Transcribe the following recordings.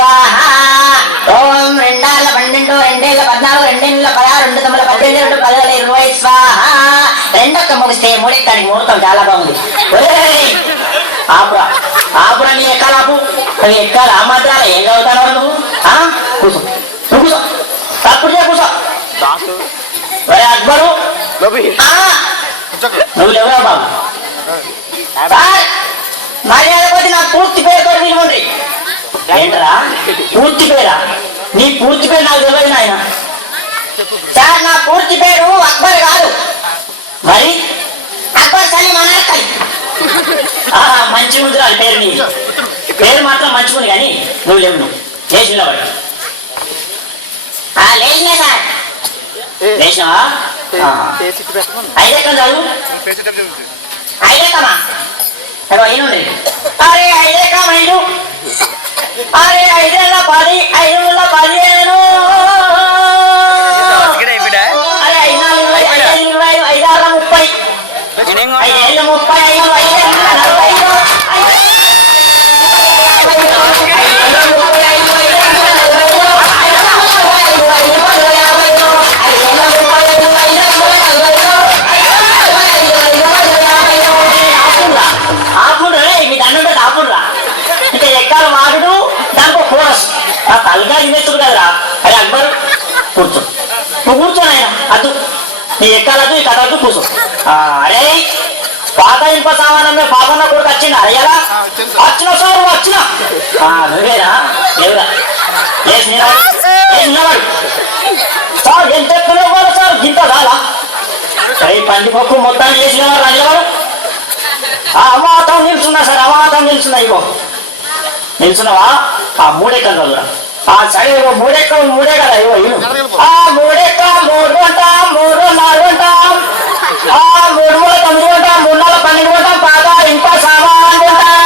స్వాహ. ఓం 2 2 14 2 16 2 18 10 20 స్వాహ. రెండొక్క ముగిస్తే మూడెక్కడికి ముహూర్తం చాలా బాగుంది. ఆపురా ఆపురా, నీ ఎక్కాలి ఆపు. అవి ఎక్కాలి ఆ మాత్రాలు ఏం చదువుతాను నువ్వు? కూర్చో నువ్వు కూర్చో, తప్పుడు కూర్చో. అక్బరు నువ్వు లేవురా బాబు. మర్యాద కొద్ది నా పూర్తి పేరుతో పిలువండి. ఏంటరా పూర్తి పేరా? నీ పూర్తి పేరు నాకు తెలియదు నాయన. సార్ నా పూర్తి పేరు అక్బర్ కాదు, మరి అక్బర్ సలీం అనార్కలి. మంచిగా ఉంది అది పేరు. నీ పేరు మాత్రం మంచిగుంది కానీ నువ్వు లేవు. నువ్వు లేచి నిలబడి. లేచినా సార్, లేచినావా? ఐదెక్కం చదువు. ఐదెక్కమా? అయినుండి. అరే ఐదెక్కం 5. అరే 5 10 5 15. అరే 5 4 5 20 5 6 30 5 30 5 తలగా ఇవ్వచ్చు కదరా. అరే అక్బర్ కూర్చో, నువ్వు కూర్చో నాయన. అద్దు నీ ఎక్కాలదు ఈ కథ కూర్చో. అరే పాత ఇంప సామానమే పాపన్న కొడుకు వచ్చిందా? అయ్యలా వచ్చిన సార్ వచ్చిన నువ్వేరా? లేవురా, లేచి నిలబడు. సార్ ఎంత ఎత్తులేవాడు సార్, గింత కాలా? అరే పందిపప్పు మొత్తాన్ని చేసిన నిలబడు. అమాతం నిల్చున్నా సార్, అమాతం నిల్చున్నా. ఇగో నిల్చున్నావా? 3 ఎక్కలు చదువురా. సరే ఇగో 3 ఎక్కలు 3 కదా. ఇగో 3 ఎక్క 3 కొంటాం, 3 4 కొంటాం, 3 9 కొంటాం, 3 4 12 కొంటాం. పాత ఇంప సామాన్ కొంటాం.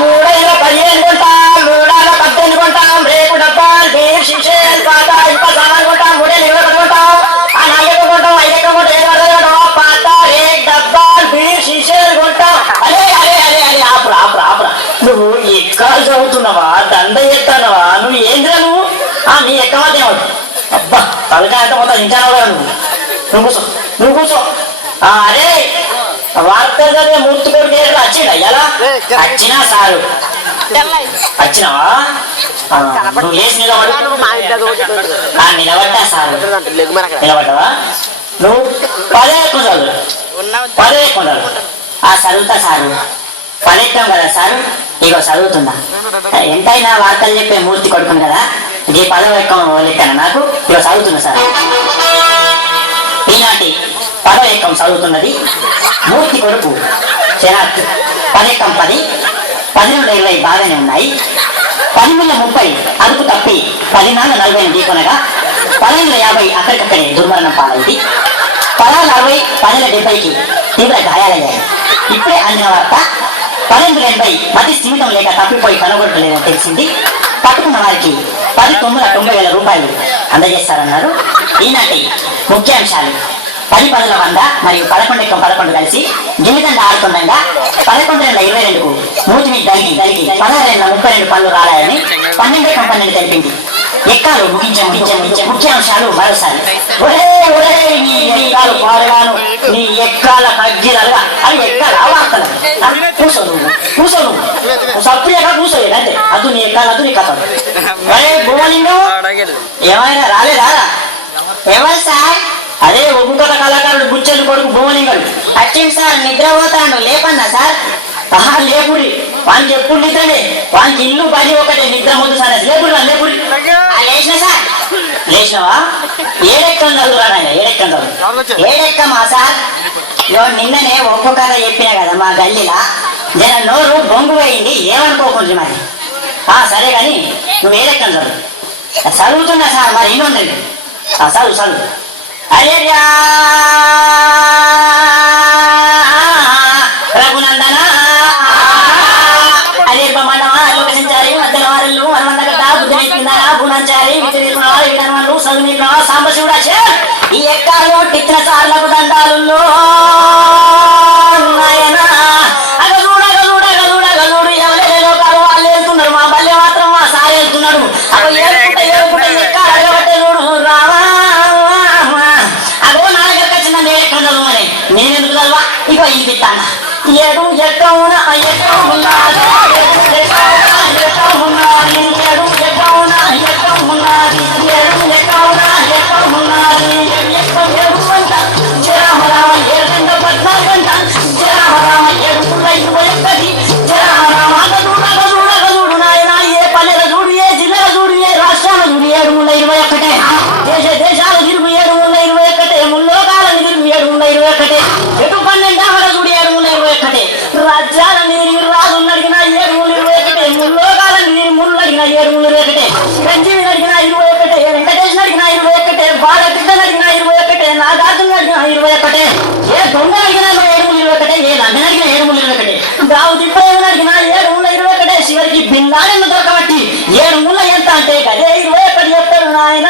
3 15 కొంటాం, 3 18 కొంటాం. రేపు డబ్బాలు బీర్ షీషేలు పాత ఇంప సామాన్ కొంటాం. 3 20 కొంటాం. 4 ఎక్క కొంటాం, 5 ఎక్క కొంటాం, 7 కొంటాం. పాత రేపు డబ్బాలు బీర్ షీషేలు కొంటాం. అరే అరే అరే అరే ఆపురా ఆపురా ఆపురా. నువ్వు ఎక్కాలు చదువుతున్నావా, దండ ఎత్తానవా? నువ్వు ఏంద్రా నువ్వు? నీ ఎక్కమాతే అబ్బా తలకాయ మొత్తం ఇంటాను కదా నువ్వు. నువ్వు కూర్చో, నువ్వు కూర్చో. అరే వార్తలు చదివే మూర్తి కొడుకు వచ్చిండా? ఎలా వచ్చినా సారు వచ్చినావా? నువ్వు లేచి నిలబడ్డా సారు నిలబడ్డావా? నువ్వు 10 ఎక్కువ చదువు, 10 ఎక్కువ చదువు. చదువుతా సారు. 10 ఎక్కాం కదా సారు. ఇగో చదువుతున్నా. ఎంతైనా వార్తలు చెప్పే మూర్తి కొడుకును కదా, ఈ 10వ ఎక్కం లెక్కన నాకు. ఇగో చదువుతున్నా సార్. ఈనాటి 10వ ఎక్కం చదువుతున్నది మూర్తి కొడుకు శరత్. 10 ఎక్కం 10, 10 నుండి 20 బాగానే ఉన్నాయి. 10 నుండి 30 అదుపు తప్పి 10 నాళ్ళు 40 ఢీకొనగా 10 నుండి 50 అక్కడికక్కడే దుర్మరణం పాలైంది. 10 60 10 70కి తీవ్ర గాయాలయ్యాయి. ఇప్పుడే అందిన వార్త 10 80 మతి స్థిమితం లేక తప్పిపోయి కనుగొట్టలేదని తెలిసింది. పట్టుకున్న వారికి 10 90,000 రూపాయలు అందజేస్తారన్నారు. ఈనాటి ముఖ్యాంశాలు: 10 10 100 మరియు 11 ఎక్కం 11 కలిసి గిల్లిదండ ఆడుతుండగా 11 22కు మూతి మీద దలికి 16 32 పనులు రాడాయని 12 ఎక్కం 12 తెలిపింది. ఎక్కాలు ముగించే ముఖ్యాంశాలు మరోసారి. నీ ఎక్కాలు పాడుగాను, నీ ఎక్కాల కగ్గిలలుగా అవి ఎక్కాలి అవార్తలు. కూర్చో నువ్వు, కూర్చో నువ్వు సప్రియగా కూర్చోలేదు అంతే. అదు నీ ఎక్కాలి, అదు నీ కథ. అరే భూమలింగం ఏమైనా రాలేదా? ఎవరు సార్? అదే ఒగ్గు కథ కళాకారుడు బుచ్చలు కొడుకు భూమలింగడు వచ్చింది సార్. నిద్రపోతాను, లేపన్నా సార్. లేపుడి వానికి ఎప్పుడు నిద్రనే, వానికి ఇల్లు పని ఒకటే, నిద్ర ముందు సార్. లేపుడి లేపుడి. లేచిన సార్. లేచినావా? ఏడెక్కం చదువురా నాయన, ఏడెక్కం చదువు. ఏడెక్కమా సార్? నిన్ననే ఒక్కో కథ చెప్పినా కదా మా గల్లీలా, జన నోరు బొంగు పోయింది, ఏమనుకోకుండా మరి. సరే కానీ నువ్వు ఏడెక్కం చదువు. చదువుతున్నా సార్, మరి ఇన్ని ఉండండి. చదువు చదువు. అయ్యా రఘునందన సాంబశివుడు ఈ ఎక్కాలు టిత్న సార్లకు దండాలు ఎవరు లోకాలు వాళ్ళు వెళ్తున్నారు. మా బల్లె ఏడు ఎక్కవున ఎక్కవున్నది ఏడు ఎక్కవున ఎక్కవున్నది ఏడు ఎక్కవున ఎక్కవున్నది ఏడు ఎక్కవున ఎక్కవున్నది ఏడు గంట జరామరామ 7:14 గంట జరామరామ 7:21 జరామరామ గదుడు నాయన ఏ పల్లెల చూడు ఏ జిల్లాల చూడు ఏ రాష్ట్రాల చూడు 7:21 దేశాల తిరుగు 7:21 ముల్లోకాల తిరుగు 7:21 ఎటు 12 ఆవల చూడు 7:21 రాజ్యాల నీరు రాజు అడిగిన 7:21 ముల్లోకాల నీరు ముళ్ళు అడిగిన 7:21 సంజీవిని అడిగిన 21 వెంకటేశ్వర అడిగిన 21 బాలకృష్ణ అడిగిన 21 నాగార్జున అడిగిన 21 ఏ దొంగ అడిగిన 7:21 ఏ లండన్ అడిగిన 7:21 దావుది ఇబ్రాహిం అడిగిన 7:21 చివరికి బిల్లాడెన్ను దొరకబట్టి 7 ఎంత అంటే గదే 21 చెప్తాడు నాయన.